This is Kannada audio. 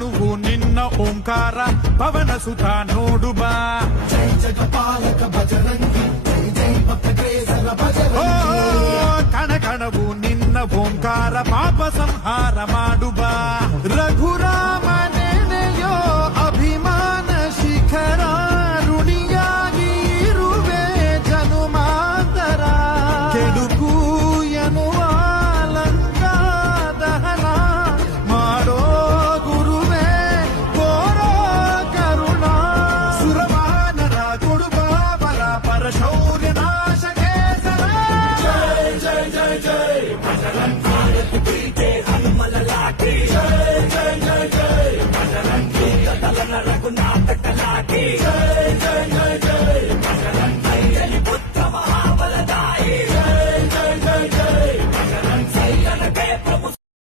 ಕಣುವು ನಿನ್ನ ಓಂಕಾರ ಪವನ ಸುತ ನೋಡು ಬಾ ಜೈ ಜಗಪಾಲಕ ಬಜರಂಗಿ ಜೈ ಜೈ ಭಕ್ತ ಕೇಸರ ಬಜರಂಗಿ ಕಣವು ನಿನ್ನ ಓಂಕಾರ ಪಾಪ